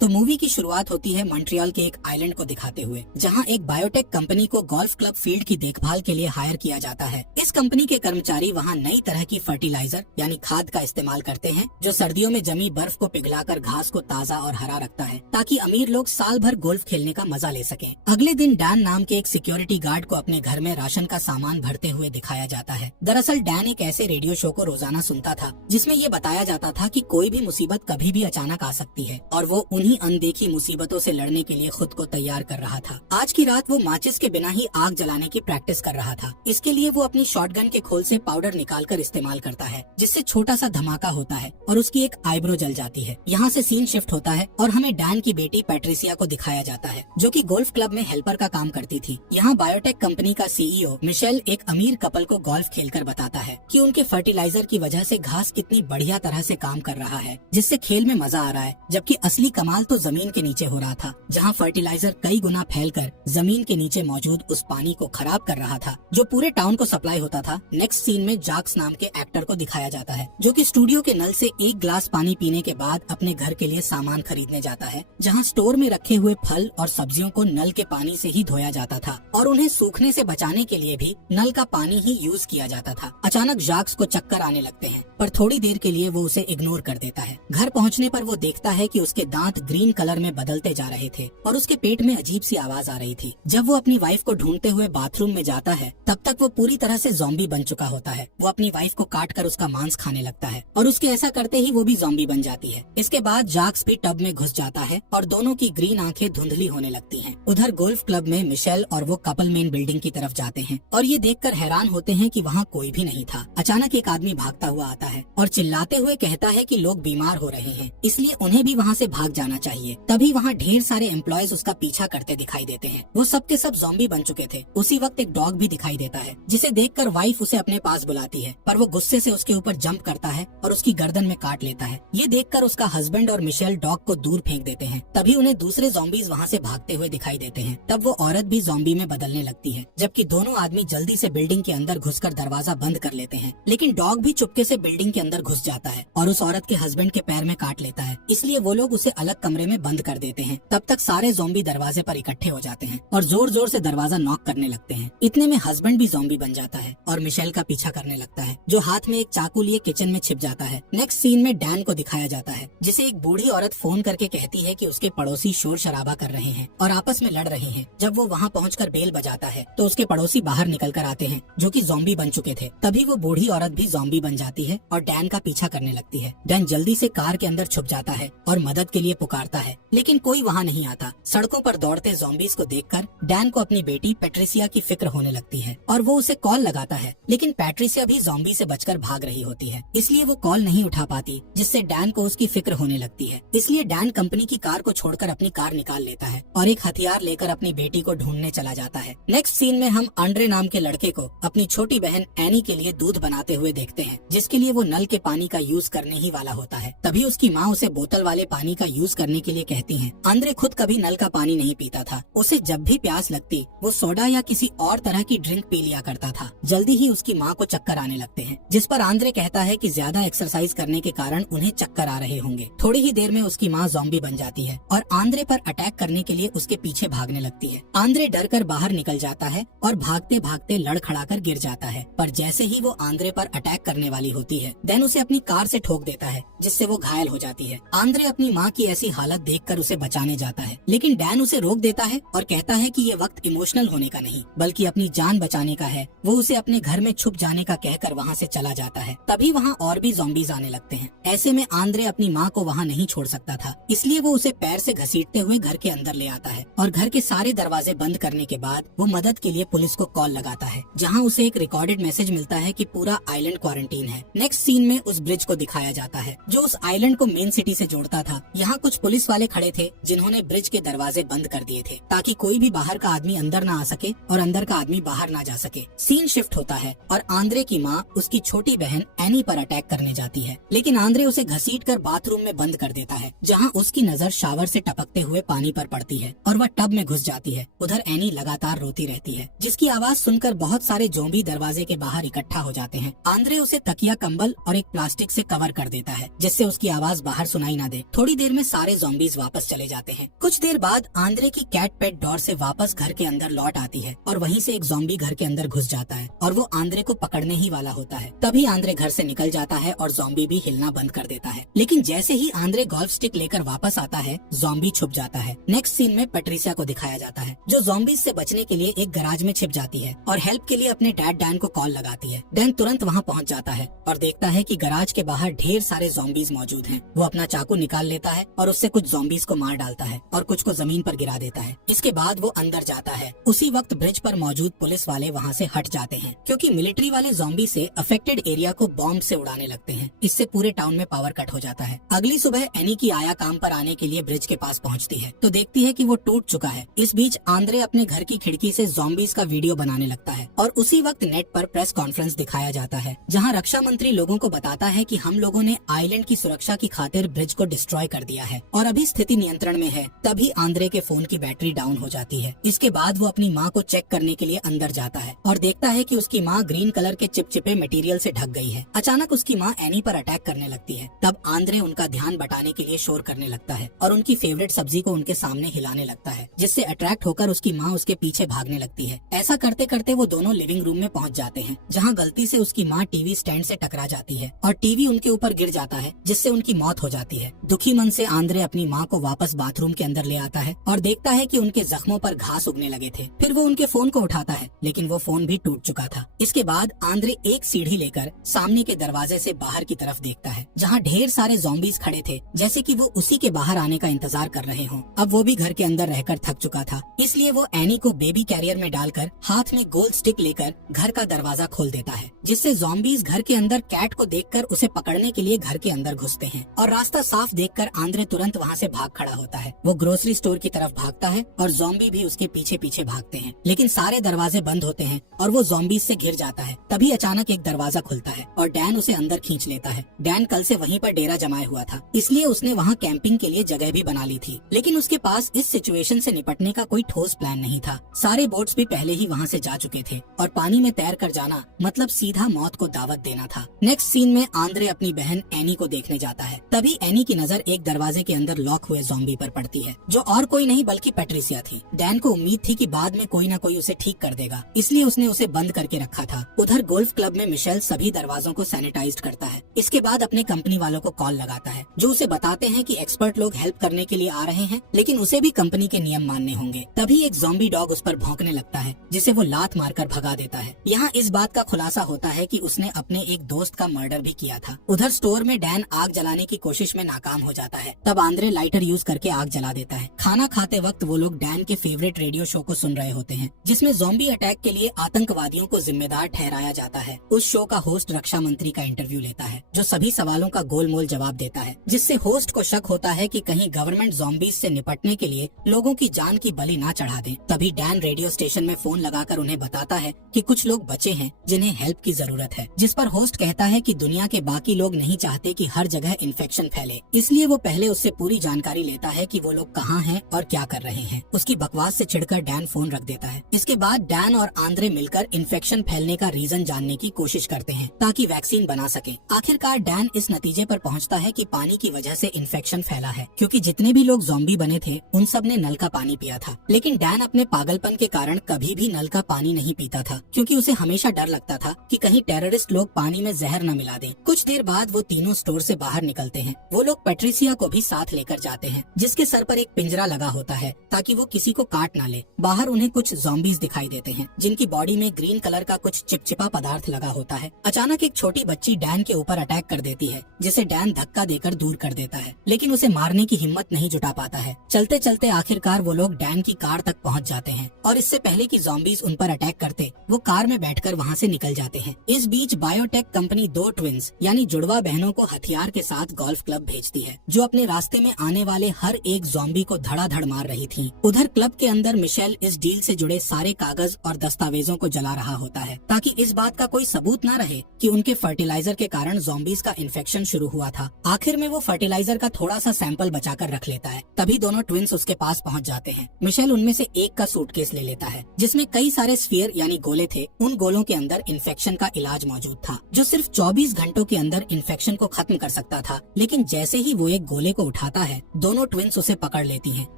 तो मूवी की शुरुआत होती है मॉन्ट्रियल के एक आइलैंड को दिखाते हुए, जहाँ एक बायोटेक कंपनी को गोल्फ क्लब फील्ड की देखभाल के लिए हायर किया जाता है। इस कंपनी के कर्मचारी वहाँ नई तरह की फर्टिलाइजर यानी खाद का इस्तेमाल करते हैं, जो सर्दियों में जमी बर्फ को पिघलाकर घास को ताज़ा और हरा रखता है, ताकि अमीर लोग साल भर गोल्फ खेलने का मजा ले सकें। अगले दिन डैन नाम के एक सिक्योरिटी गार्ड को अपने घर में राशन का सामान भरते हुए दिखाया जाता है। दरअसल डैन एक ऐसे रेडियो शो को रोजाना सुनता था जिसमें ये बताया जाता था कि कोई भी मुसीबत कभी भी अचानक आ सकती है, और वो उन्हीं अनदेखी मुसीबतों से लड़ने के लिए खुद को तैयार कर रहा था। आज की रात वो माचिस के बिना ही आग जलाने की प्रैक्टिस कर रहा था। इसके लिए वो अपनी शॉटगन के खोल से पाउडर निकालकर इस्तेमाल करता है, जिससे छोटा सा धमाका होता है और उसकी एक आईब्रो जल जाती है। यहाँ से सीन शिफ्ट होता है और हमें डैन की बेटी पैट्रिसिया को दिखाया जाता है, जो कि गोल्फ क्लब में हेल्पर का काम करती थी। यहाँ बायोटेक कंपनी का सीईओ मिशेल एक अमीर कपल को गोल्फ खेलकर बताता है कि उनके फर्टिलाइजर की वजह से घास कितनी बढ़िया तरह से काम कर रहा है, जिससे खेल में मजा आ रहा है, जबकि असली कमाल तो जमीन के नीचे हो रहा था, जहाँ फर्टिलाइजर कई गुना फैलकर जमीन के नीचे मौजूद उस पानी को खराब कर रहा था, जो पूरे टाउन को सप्लाई होता था। नेक्स्ट सीन में जाक्स नाम के एक्टर को दिखाया जाता है, जो कि स्टूडियो के नल से एक ग्लास पानी पीने के बाद अपने घर के लिए सामान खरीदने जाता है, जहाँ स्टोर में रखे हुए फल और सब्जियों को नल के पानी से ही धोया जाता था और उन्हें सूखने से बचाने के लिए भी नल का पानी ही यूज किया जाता था। अचानक जाक्स को चक्कर आने लगते हैं, पर थोड़ी देर के लिए वो उसे इग्नोर कर देता है। घर पहुंचने पर वो देखता है कि उसके दांत ग्रीन कलर में बदलते जा रहे थे और उसके पेट में अजीब सी आवाज आ रही थी। जब वो अपनी वाइफ को ढूंढते हुए बाथरूम में जाता है, तब तक वो पूरी तरह से ज़ॉम्बी बन चुका होता है। वो अपनी वाइफ को काट कर उसका मांस खाने लगता है और उसके ऐसा करते ही वो भी ज़ॉम्बी बन जाती है। इसके बाद जाक्स भी टब में घुस जाता है और दोनों की ग्रीन आंखें धुंधली होने लगती हैं। उधर गोल्फ क्लब में मिशेल और वो कपल मेन बिल्डिंग की तरफ जाते हैं और ये देखकर हैरान होते हैं कि वहाँ कोई भी नहीं था। अचानक एक आदमी भागता हुआ आता है और चिल्लाते हुए कहता है कि लोग बीमार हो रहे हैं, इसलिए उन्हें भी वहाँ से भाग जाना चाहिए। तभी वहाँ ढेर सारे एम्प्लॉयज उसका पीछा करते दिखाई देते हैं। वो सब के सब ज़ॉम्बी बन चुके थे। उसी वक्त एक डॉग भी दिखाई देता है, जिसे देखकर वाइफ उसे अपने पास बुलाती है, पर वो गुस्से से उसके ऊपर जंप करता है और उसकी गर्दन में काट लेता है। ये देखकर उसका हस्बैंड और मिशेल डॉग को दूर फेंक देते हैं। तभी उन्हें दूसरे ज़ॉम्बीज वहाँ से भागते हुए दिखाई देते हैं। तब वो औरत भी ज़ॉम्बी में बदलने लगती है, जबकि दोनों आदमी जल्दी से बिल्डिंग के अंदर घुसकर दरवाजा बंद कर लेते हैं। लेकिन डॉग भी चुपके से बिल्डिंग के अंदर घुस जाता है और उस औरत के हस्बैंड के पैर में काट लेता है, इसलिए वो लोग उसे अलग कमरे में बंद कर देते हैं। तब तक सारे ज़ॉम्बी दरवाजे पर इकट्ठे हो जाते हैं और जोर जोर से दरवाजा नॉक करने लगते हैं। इतने में हस्बैंड भी ज़ॉम्बी बन जाता है और मिशेल का पीछा करने लगता है, जो हाथ में एक चाकू लिए किचन में छिप जाता है। नेक्स्ट सीन में डैन को दिखाया जाता है, जिसे एक बूढ़ी औरत फोन करके कहती है कि उसके पड़ोसी शोर शराबा कर रहे हैं और आपस में लड़ रहे हैं। जब वो वहाँ पहुँचकर बेल बजाता है तो उसके पड़ोसी बाहर निकल कर आते हैं, जो कि ज़ॉम्बी बन चुके थे। तभी वो बूढ़ी औरत भी ज़ॉम्बी बन जाती है और डैन का पीछा करने लगती है। डैन जल्दी से कार के अंदर छुप जाता है और मदद के लिए पुकारता है, लेकिन कोई वहाँ नहीं आता। सड़कों पर दौड़ते ज़ॉम्बीज को देखकर डैन को अपनी बेटी पैट्रिसिया की फिक्र होने लगती है और वो उसे कॉल लगाता है, लेकिन पैट्रिसिया भी ज़ॉम्बी से बचकर भाग रही होती है, इसलिए वो कॉल नहीं उठा पाती, जिससे डैन को उसकी फिक्र होने लगती है। इसलिए डैन कंपनी की कार को छोड़कर अपनी कार निकाल लेता है और एक हथियार लेकर अपनी बेटी को ढूंढने चला जाता है। नेक्स्ट सीन में हम आंड्रे नाम के लड़के को अपनी छोटी बहन एनी के लिए दूध बनाते हुए देखते हैं, जिसके लिए वो नल के पानी का यूज करने ही वाला होता है। तभी उसकी माँ उसे बोतल वाले पानी का यूज करने के लिए कहती है। आंद्रे खुद कभी नल का पानी नहीं पीता था। उसे जब भी प्यास लगती वो सोडा या किसी और तरह की ड्रिंक पी लिया करता था। जल्दी ही उसकी माँ को चक्कर आने लगते हैं, जिस पर आंद्रे कहता है कि ज्यादा एक्सरसाइज करने के कारण उन्हें चक्कर आ रहे होंगे। थोड़ी ही देर में उसकी माँ ज़ॉम्बी बन जाती है और आंद्रे पर अटैक करने के लिए उसके पीछे भागने लगती है। आंद्रे डर कर बाहर निकल जाता है और भागते भागते लड़खड़ाकर गिर जाता है, पर जैसे ही वो आंद्रे पर अटैक करने वाली होती है, डैन उसे अपनी कार से ठोक देता है, जिससे वो घायल हो जाती है। आंद्रे अपनी माँ की ऐसी हालत देखकर उसे बचाने जाता है, लेकिन डैन उसे रोक देता है और कहता है कि ये वक्त इमोशनल होने का नहीं बल्कि अपनी जान बचाने का है। वो उसे अपने घर में छुप जाने का कहकर वहाँ से चला जाता है। तभी वहाँ और भी ज़ॉम्बीज आने लगते हैं। ऐसे में आंद्रे अपनी माँ को वहाँ नहीं छोड़ सकता था, इसलिए वो उसे पैर से घसीटते हुए घर के अंदर ले आता है और घर के सारे दरवाजे बंद करने के बाद वो मदद के लिए पुलिस को कॉल लगाता है, जहाँ उसे एक रिकॉर्डेड मैसेज मिलता है कि पूरा आइलैंड क्वारंटीन है। नेक्स्ट सीन में उस ब्रिज को दिखाया जाता है जो उस आइलैंड को मेन सिटी से जोड़ता था। यहाँ कुछ पुलिस वाले खड़े थे जिन्होंने ब्रिज के दरवाजे बंद कर दिए थे ताकि कोई भी बाहर का आदमी अंदर ना आ सके और अंदर का आदमी बाहर ना जा सके। सीन शिफ्ट होता है और आंद्रे की माँ उसकी छोटी बहन एनी पर अटैक करने जाती है, लेकिन आंद्रे उसे घसीटकर बाथरूम में बंद कर देता है, जहाँ उसकी नजर शावर से टपकते हुए पानी पर पड़ती है और वह टब में घुस जाती है। उधर एनी लगातार रोती रहती है, जिसकी आवाज सुनकर बहुत सारे ज़ॉम्बी दरवाजे के बाहर इकट्ठा हो जाते हैं। आंद्रे उसे तकिया, कंबल और एक प्लास्टिक से कवर कर देता है, जिससे उसकी आवाज बाहर सुनाई ना दे। थोड़ी देर में सारे सारे zombies वापस चले जाते हैं। कुछ देर बाद आंद्रे की कैट पेट डॉर से वापस घर के अंदर लौट आती है और वहीं से एक ज़ॉम्बी घर के अंदर घुस जाता है और वो आंद्रे को पकड़ने ही वाला होता है। तभी आंद्रे घर से निकल जाता है और ज़ॉम्बी भी हिलना बंद कर देता है। लेकिन जैसे ही आंद्रे गोल्फ स्टिक लेकर वापस आता है, ज़ॉम्बी छुप जाता है। नेक्स्ट सीन में पैट्रिसिया को दिखाया जाता है जो ज़ॉम्बीज से बचने के लिए एक गराज में छिप जाती है और हेल्प के लिए अपने डैड डैन को कॉल लगाती है। डैन तुरंत वहाँ पहुँच जाता है और देखता है कि गराज के बाहर ढेर सारे ज़ॉम्बीज मौजूद हैं। वो अपना चाकू निकाल लेता है और उससे कुछ ज़ॉम्बीज को मार डालता है और कुछ को जमीन पर गिरा देता है। इसके बाद वो अंदर जाता है। उसी वक्त ब्रिज पर मौजूद पुलिस वाले वहाँ से हट जाते हैं क्योंकि मिलिट्री वाले ज़ॉम्बी से अफेक्टेड एरिया को बॉम्ब से उड़ाने लगते हैं। इससे पूरे टाउन में पावर कट हो जाता है। अगली सुबह एनी की आया काम पर आने के लिए ब्रिज के पास पहुँचती है तो देखती है कि वो टूट चुका है। इस बीच आंद्रे अपने घर की खिड़की से ज़ॉम्बीज का वीडियो बनाने लगता है और उसी वक्त नेट पर प्रेस कॉन्फ्रेंस दिखाया जाता है जहाँ रक्षा मंत्री लोगों को बताता है कि हम लोगों ने आइलैंड की सुरक्षा की खातिर ब्रिज को डिस्ट्रॉय कर दिया है और अभी स्थिति नियंत्रण में है। तभी आंद्रे के फोन की बैटरी डाउन हो जाती है। इसके बाद वो अपनी माँ को चेक करने के लिए अंदर जाता है और देखता है कि उसकी माँ ग्रीन कलर के चिपचिपे मटेरियल से ढक गई है। अचानक उसकी माँ एनी पर अटैक करने लगती है। तब आंद्रे उनका ध्यान बटाने के लिए शोर करने लगता है और उनकी फेवरेट सब्जी को उनके सामने हिलाने लगता है जिससे अट्रैक्ट होकर उसकी माँ उसके पीछे भागने लगती है। ऐसा करते करते वो दोनों लिविंग रूम में पहुँच जाते हैं जहाँ गलती से उसकी माँ टीवी स्टैंड से टकरा जाती है और टीवी उनके ऊपर गिर जाता है जिससे उनकी मौत हो जाती है। दुखी मन से आंद्रे अपनी माँ को वापस बाथरूम के अंदर ले आता है और देखता है कि उनके जख्मों पर घास उगने लगे थे। फिर वो उनके फोन को उठाता है लेकिन वो फोन भी टूट चुका था। इसके बाद आंद्रे एक सीढ़ी लेकर सामने के दरवाजे से बाहर की तरफ देखता है जहाँ ढेर सारे ज़ॉम्बीज खड़े थे जैसे कि वो उसी के बाहर आने का इंतजार कर रहे हों। अब वो भी घर के अंदर रहकर थक चुका था इसलिए वो एनी को बेबी कैरियर में डालकर हाथ में गोल स्टिक लेकर घर का दरवाजा खोल देता है जिससे ज़ॉम्बीज घर के अंदर कैट को देखकर उसे पकड़ने के लिए घर के अंदर घुसते हैं और रास्ता साफ देखकर आंद्रे तुरंत वहाँ से भाग खड़ा होता है। वो ग्रोसरी स्टोर की तरफ भागता है और ज़ॉम्बी भी उसके पीछे पीछे भागते हैं लेकिन सारे दरवाजे बंद होते हैं और वो ज़ॉम्बीज से घिर जाता है। तभी अचानक एक दरवाजा खुलता है और डैन उसे अंदर खींच लेता है। डैन कल से वहीं पर डेरा जमाए हुआ था इसलिए उसने वहाँ कैंपिंग के लिए जगह भी बना ली थी लेकिन उसके पास इस सिचुएशन से निपटने का कोई ठोस प्लान नहीं था। सारे बोट्स भी पहले ही वहाँ से जा चुके थे और पानी में तैर कर जाना मतलब सीधा मौत को दावत देना था। नेक्स्ट सीन में आंद्रे अपनी बहन एनी को देखने जाता है। तभी एनी की नजर एक दरवाजे के अंदर लॉक हुए ज़ॉम्बी पर पड़ती है जो और कोई नहीं बल्कि पैट्रिसिया थी। डैन को उम्मीद थी कि बाद में कोई न कोई उसे ठीक कर देगा इसलिए उसने उसे बंद करके रखा था। उधर गोल्फ क्लब में मिशेल सभी दरवाजों को सैनिटाइज करता है। इसके बाद अपने कंपनी वालों को कॉल लगाता है जो उसे बताते हैं कि एक्सपर्ट लोग हेल्प करने के लिए आ रहे हैं लेकिन उसे भी कंपनी के नियम मानने होंगे। तभी एक ज़ॉम्बी डॉग उस पर भौंकने लगता है जिसे वो लात मारकर भगा देता है। यहाँ इस बात का खुलासा होता है कि उसने अपने एक दोस्त का मर्डर भी किया था। उधर स्टोर में डैन आग जलाने की कोशिश में नाकाम हो जाता है। तब आंद्रे लाइटर यूज करके आग जला देता है। खाना खाते वक्त वो लोग डैन के फेवरेट रेडियो शो को सुन रहे होते हैं जिसमें ज़ॉम्बी अटैक के लिए आतंकवादियों को जिम्मेदार ठहराया जाता है। उस शो का होस्ट रक्षा मंत्री का इंटरव्यू लेता है जो सभी सवालों का गोलमोल जवाब देता है जिससे होस्ट को शक होता है कि कहीं गवर्नमेंट ज़ॉम्बीज से निपटने के लिए लोगों की जान की बलि ना चढ़ा दें। तभी डैन रेडियो स्टेशन में फोन लगाकर उन्हें बताता है कि कुछ लोग बचे हैं जिन्हें हेल्प की जरूरत है। जिस पर होस्ट कहता है कि दुनिया के बाकी लोग नहीं चाहते कि हर जगह इन्फेक्शन फैले इसलिए वो पहले उससे पूरी जानकारी लेता है कि वो लोग कहाँ हैं और क्या कर रहे हैं। उसकी बकवास से चिढ़कर डैन फोन रख देता है। इसके बाद डैन और आंद्रे मिलकर इन्फेक्शन फैलने का रीजन जानने की कोशिश करते हैं ताकि वैक्सीन बना सके। आखिरकार डैन इस नतीजे पर पहुंचता है कि पानी की वजह से इन्फेक्शन फैला है क्योंकि जितने भी लोग ज़ॉम्बी बने थे उन सब ने नल का पानी पिया था। लेकिन डैन अपने पागलपन के कारण कभी भी नल का पानी नहीं पीता था क्योंकि उसे हमेशा डर लगता था कि कहीं टेररिस्ट लोग पानी में जहर न मिला दें। कुछ देर बाद वो तीनों स्टोर से बाहर निकलते हैं। वो लोग पैट्रिसिया को भी साथ लेकर जाते हैं जिसके सर पर एक पिंजरा लगा होता है ताकि वो किसी को काट ना ले। बाहर उन्हें कुछ ज़ॉम्बीज दिखाई देते हैं जिनकी बॉडी में ग्रीन कलर का कुछ चिपचिपा पदार्थ लगा होता है। अचानक एक छोटी बच्ची डैन के ऊपर अटैक कर देती है जिसे डैन धक्का देकर दूर कर देता है लेकिन उसे मारने की हिम्मत नहीं जुटा पाता है। चलते चलते आखिरकार वो लोग डैन की कार तक पहुंच जाते हैं और इससे पहले कि ज़ॉम्बीज उन पर अटैक करते वो कार में बैठकर वहां से निकल जाते हैं। इस बीच बायोटेक कंपनी 2 ट्विंस यानी जुड़वा बहनों को हथियार के साथ गोल्फ क्लब भेजती है जो अपने रास्ते में आने वाले हर एक ज़ॉम्बी को धड़ाधड़ मार रही थी। उधर क्लब के अंदर मिशेल इस डील से जुड़े सारे कागज और दस्तावेजों को जला रहा होता है ताकि इस बात का कोई सबूत न रहे कि उनके फर्टिलाइजर के कारण ज़ॉम्बीज का इन्फेक्शन शुरू हुआ था। आखिर में वो फर्टिलाइजर का थोड़ा सा सैंपल बचाकर रख लेता है। तभी दोनों ट्विंस उसके पास पहुंच जाते हैं। मिशेल उनमें से एक का सूटकेस ले लेता है जिसमें कई सारे स्फीयर यानी गोले थे। उन गोलों के अंदर इन्फेक्शन का इलाज मौजूद था जो सिर्फ 24 घंटों के अंदर इन्फेक्शन को खत्म कर सकता था। लेकिन जैसे ही वो एक गोले को उठाता है, दोनों ट्विंस उसे पकड़ लेती हैं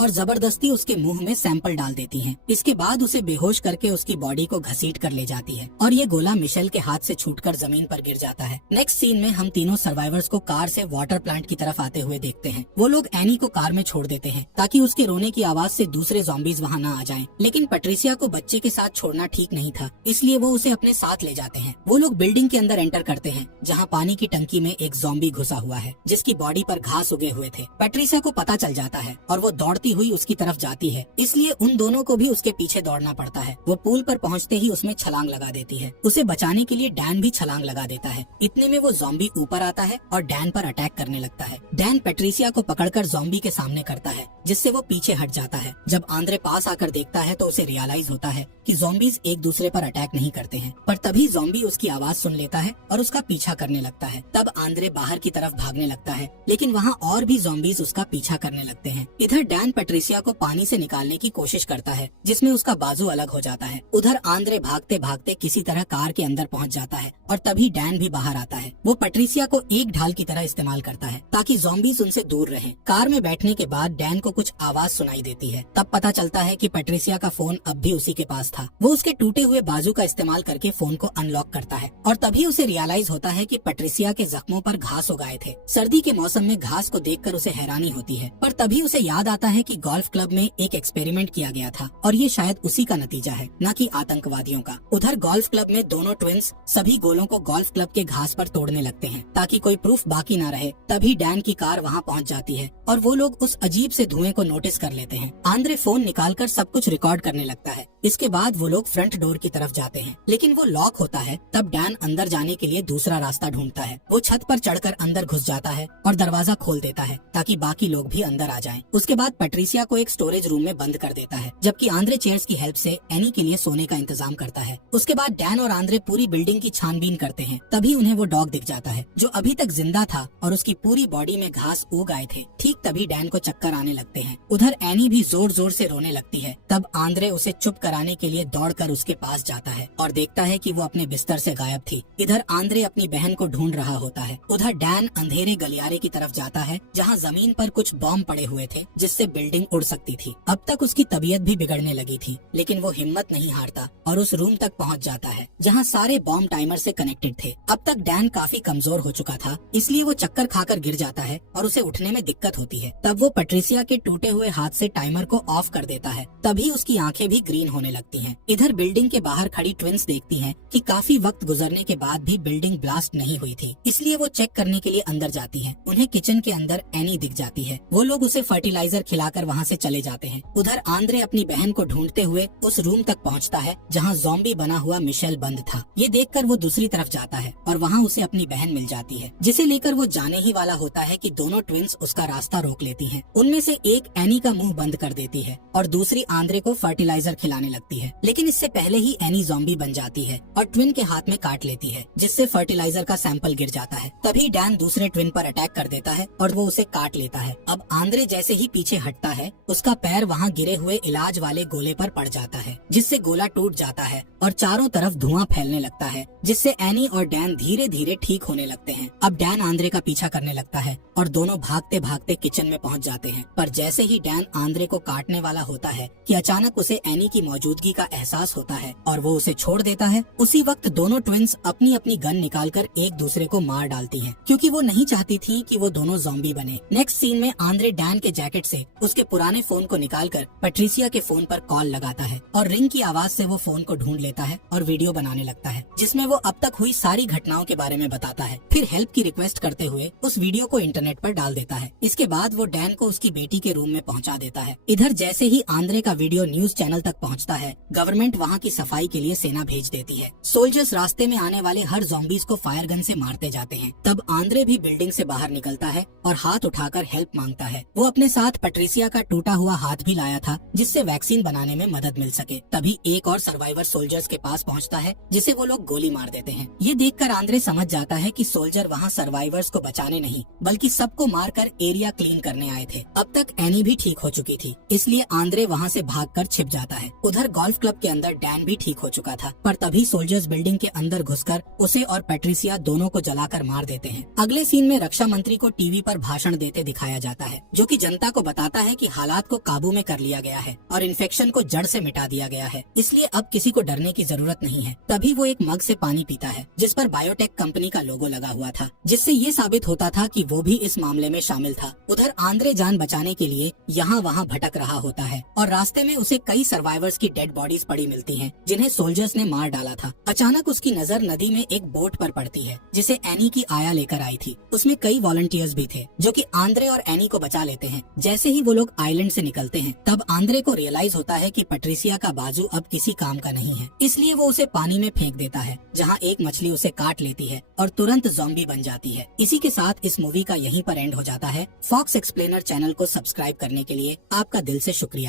और जबरदस्ती उसके मुंह में सैंपल डाल देती हैं। इसके बाद उसे बेहोश करके उसकी बॉडी को घसीट कर ले जाती है और ये गोला मिशेल के हाथ से छूटकर जमीन पर गिर जाता है। नेक्स्ट सीन में हम तीनों सर्वाइवर्स को कार से वाटर प्लांट की तरफ आते हुए देखते हैं। वो लोग एनी को कार में छोड़ देते हैं ताकि उसके रोने की आवाज से दूसरे ज़ॉम्बीज वहाँ न आ जाएं। लेकिन पैट्रिसिया को बच्चे के साथ छोड़ना ठीक नहीं था, इसलिए वो उसे अपने साथ ले जाते हैं। वो लोग बिल्डिंग के अंदर एंटर करते हैं जहाँ पानी की टंकी में एक ज़ॉम्बी घुसा हुआ है जिसकी बॉडी पर घास उगे हुए थे। पैट्रिसिया को पता चल जाता है और वो दौड़ती हुई उसकी तरफ जाती है, इसलिए उन दोनों को भी उसके पीछे दौड़ना पड़ता है। वो पूल पर पहुँचते ही उसमें छलांग लगा देती है। उसे बचाने के लिए डैन भी छलांग लगा देता है। इतने में वो ज़ॉम्बी ऊपर आता है और डैन पर अटैक करने लगता है। डैन पैट्रिसिया को पकड़कर ज़ॉम्बी के सामने करता है जिससे वो पीछे हट जाता है। जब आंद्रे पास आकर देखता है तो उसे रियलाइज होता है कि ज़ॉम्बीज एक दूसरे पर अटैक नहीं करते हैं, पर तभी ज़ॉम्बी उसकी आवाज सुन लेता है और उसका पीछा करने लगता है। तब आंद्रे बाहर की तरफ भागने लगता है, लेकिन वहाँ और भी ज़ॉम्बीज उसका पीछा करने लगते हैं। इधर डैन पैट्रिसिया को पानी से निकालने की कोशिश करता है जिसमें उसका बाजू अलग हो जाता है। उधर आंद्रे भागते भागते किसी तरह कार के अंदर पहुँच जाता है और तभी डैन भी बाहर आता है। वो पैट्रिसिया को एक ढाल की तरह इस्तेमाल करता है ताकि ज़ॉम्बीज उनसे दूर रहें। कार में बैठने के बाद डैन को कुछ आवाज सुनाई देती है। तब पता चलता है कि पैट्रिसिया का फोन अब भी उसी के पास था। वो उसके टूटे हुए बाजू का इस्तेमाल करके फोन को अनलॉक करता है और तभी उसे रियलाइज होता है कि पैट्रिसिया के जख्मों पर घास उगाए थे। सर्दी के मौसम में घास को देखकर उसे हैरानी होती है, पर तभी उसे याद आता है कि गोल्फ क्लब में एक एक्सपेरिमेंट किया गया था और ये शायद उसी का नतीजा है, न कि आतंकवादियों का। उधर गोल्फ क्लब में दोनों ट्विंस सभी गोलों को गोल्फ क्लब के घास पर तोड़ने लगते हैं ताकि कोई प्रूफ बाकी न रहे। तभी डैन की कार वहाँ पहुँच जाती है और वो लोग उस अजीब से धुएं को नोटिस कर लेते हैं। आंद्रे फोन निकालकर सब कुछ रिकॉर्ड करने लगता है। इसके बाद वो लोग फ्रंट डोर की तरफ जाते हैं, लेकिन वो लॉक होता है। तब डैन अंदर जाने के लिए दूसरा रास्ता ढूंढता है। वो छत पर चढ़कर अंदर घुस जाता है और दरवाजा खोल देता है ताकि बाकी लोग भी अंदर आ जाएं। उसके बाद पैट्रिसिया को एक स्टोरेज रूम में बंद कर देता है, जबकि आंद्रे चेयर्स की हेल्प से एनी के लिए सोने का इंतजाम करता है। उसके बाद डैन और आंद्रे पूरी बिल्डिंग की छानबीन करते हैं। तभी उन्हें वो डॉग दिख जाता है जो अभी तक जिंदा था और उसकी पूरी बॉडी में घास उग आए थे। ठीक तभी डैन को चक्कर आने लगते हैं। उधर एनी भी जोर जोर से रोने लगती है। तब आंद्रे उसे चुप कराने के लिए दौड़कर उसके पास जाता है और देखता है कि वो अपने बिस्तर से गायब थी। इधर आंद्रे अपनी बहन को ढूंढ रहा होता है। उधर डैन अंधेरे गलियारे की तरफ जाता है जहाँ जमीन पर कुछ बॉम्ब पड़े हुए थे जिससे बिल्डिंग उड़ सकती थी। अब तक उसकी तबीयत भी बिगड़ने लगी थी, लेकिन वो हिम्मत नहीं हारता और उस रूम तक पहुँच जाता है जहाँ सारे बॉम्ब टाइमर से कनेक्टेड थे। अब तक डैन काफी कमजोर हो चुका था, इसलिए वो चक्कर खाकर गिर जाता है और उसे उठने में दिक्कत होती है। तब वो पैट्रिसिया के टूटे हुए हाथ से टाइमर को ऑफ कर देता है। तभी उसकी आंखें भी ग्रीन होने लगती हैं। इधर बिल्डिंग के बाहर खड़ी ट्विंस देखती हैं कि काफी वक्त गुजरने के बाद भी बिल्डिंग ब्लास्ट नहीं हुई थी, इसलिए वो चेक करने के लिए अंदर जाती हैं। उन्हें किचन के अंदर एनी दिख जाती है। वो लोग उसे फर्टिलाइजर खिलाकर वहाँ से चले जाते हैं। उधर आंद्रे अपनी बहन को ढूंढते हुए उस रूम तक पहुँचता है जहाँ ज़ॉम्बी बना हुआ मिशेल बंद था। ये देखकर वो दूसरी तरफ जाता है और वहाँ उसे अपनी बहन मिल जाती है, जिसे लेकर वो जाने ही वाला होता है कि दोनों ट्विंस उसका रास्ता रोक लेती हैं। उनमें से एक एनी का मुंह बंद कर देती है और दूसरी आंद्रे को फर्टिलाइजर खिलाने लगती है, लेकिन इससे पहले ही एनी ज़ॉम्बी बन जाती है और ट्विन के हाथ में काट लेती है, जिससे फर्टिलाइजर का सैंपल गिर जाता है। तभी डैन दूसरे ट्विन पर अटैक कर देता है और वो उसे काट लेता है। अब आंद्रे जैसे ही पीछे हटता है, उसका पैर वहाँ गिरे हुए इलाज वाले गोले पर पड़ जाता है, जिससे गोला टूट जाता है और चारों तरफ धुआं फैलने लगता है, जिससे एनी और डैन धीरे धीरे ठीक होने लगते हैं। अब डैन आंद्रे का पीछा करने लगता है और दोनों भागते भागते किचन में पहुंच जाते हैं। पर जैसे ही डैन आंद्रे को काटने वाला होता है कि अचानक उसे एनी की मौजूदगी का एहसास होता है और वो उसे छोड़ देता है। उसी वक्त दोनों ट्विंस अपनी अपनी गन निकालकर एक दूसरे को मार डालती हैं, क्योंकि वो नहीं चाहती थी कि वो दोनों ज़ॉम्बी बने। नेक्स्ट सीन में आंद्रे डैन के जैकेट से उसके पुराने फोन को निकालकर पैट्रिसिया के फोन पर कॉल लगाता है और रिंग की आवाज से वो फोन को ढूंढ लेता है और वीडियो बनाने लगता है, जिसमें वो अब तक हुई सारी घटनाओं के बारे में बताता है। फिर हेल्प की रिक्वेस्ट करते हुए उस वीडियो को इंटरनेट पर डाल देता है। इसके बाद वो डैन को उसकी बेटी के रूम में पहुंचा देता है। इधर जैसे ही आंद्रे का वीडियो न्यूज चैनल तक पहुंचता है, गवर्नमेंट वहां की सफाई के लिए सेना भेज देती है। सोल्जर्स रास्ते में आने वाले हर ज़ॉम्बीज को फायर गन से मारते जाते हैं। तब आंद्रे भी बिल्डिंग से बाहर निकलता है और हाथ उठाकर हेल्प मांगता है। वो अपने साथ पैट्रिसिया का टूटा हुआ हाथ भी लाया था, जिससे वैक्सीन बनाने में मदद मिल सके। तभी एक और सर्वाइवर सोल्जर्स के पास पहुंचता है, जिसे वो लोग गोली मार देते हैं। ये देखकर आंद्रे समझ जाता है कि सोल्जर वहाँ सर्वाइवर्स को बचाने नहीं, बल्कि सबको मारकर एरिया क्लीन करने आए थे। अब तक एनी भी ठीक हो चुकी थी, इसलिए आंद्रे वहाँ से भागकर छिप जाता है। उधर गोल्फ क्लब के अंदर डैन भी ठीक हो चुका था, पर तभी सोल्जर्स बिल्डिंग के अंदर घुसकर उसे और पैट्रिसिया दोनों को जलाकर मार देते हैं। अगले सीन में रक्षा मंत्री को टीवी पर भाषण देते दिखाया जाता है, जो कि जनता को बताता है कि हालात को काबू में कर लिया गया है और इन्फेक्शन को जड़ से मिटा दिया गया है, इसलिए अब किसी को डरने की जरूरत नहीं है। तभी वो एक मग से पानी पीता है जिस पर बायोटेक कंपनी का लोगो लगा हुआ था, जिससे ये साबित होता था कि वो भी इस मामले में शामिल था। उधर आंद्रे जान बचाने के लिए यहाँ वहाँ भटक रहा होता है और रास्ते में उसे कई सर्वाइवर्स की डेड बॉडीज पड़ी मिलती हैं, जिन्हें सोल्जर्स ने मार डाला था। अचानक उसकी नजर नदी में एक बोट पर पड़ती है जिसे एनी की आया लेकर आई थी। उसमें कई वॉलंटियर्स भी थे जो कि आंद्रे और एनी को बचा लेते हैं। जैसे ही वो लोग आइलैंड से निकलते हैं, तब आंद्रे को रियलाइज होता है कि पैट्रिसिया का बाजू अब किसी काम का नहीं है, इसलिए वो उसे पानी में फेंक देता है, जहाँ एक मछली उसे काट लेती है और तुरंत ज़ॉम्बी बन जाती है। इसी के साथ इस मूवी का यहीं पर एंड हो जाता है। फॉक्स एक्सप्लेनर चैनल को सब्सक्राइब करने के लिए आपका दिल से शुक्रिया।